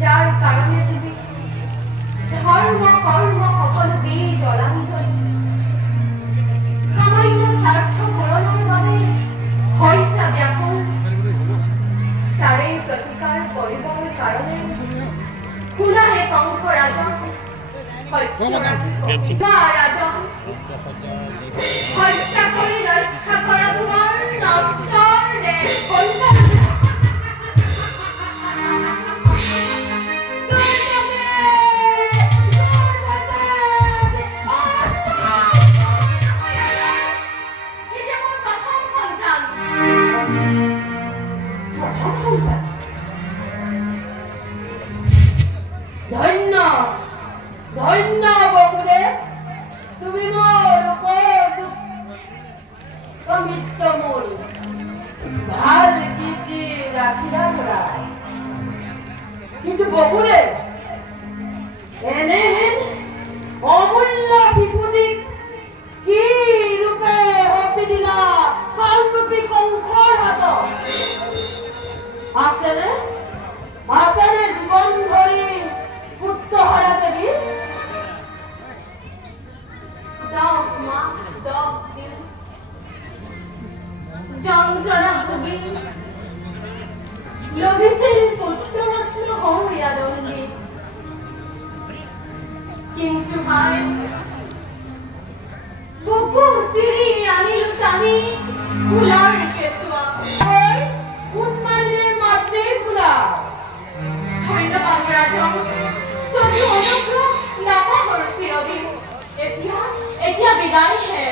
যার কারণে তুমি ধর্ম কর্ম সকল দিয়ে জলাঞ্জলি সামান্য স্বার্থ পূরণের বাবে হইসা ব্যাকুল তারে প্রতিকার করিবার কারণে খুলা হে পঙ্খ রাজন রাজন হত্যা করে রক্ষা করা তোমার নশ্বর দেশ ধন্য ধন্য বকুলে তুমি মোর উপযুক্ত মূল ভাল কৃষ্টি রাখিলা ধরা কিন্তু বকুলে এনেহেন অমূল্য বিভূতি কি রূপে হপি দিলা কালরূপী কংসৰ হাত আছেনে আছেনে জীবন ধৰি পুত্ৰহৰা দেৱী দগ মা দগ দিন যন্ত্রণা ভুগি লভিছিল পুত্ররত্ন হইয়া দণ্ডী কিন্তু হায় বুকু সিঁড়ি আনিলু টানি ফুলার কেঁচুয়া উন্মালিনীৰ মাতৃৰ ফুলা ধন্যবাদ ৰাজন তুমি অনুগ্ৰহ নাপাহৰো চিৰদিন এতিয়া এতিয়া বিদায় হে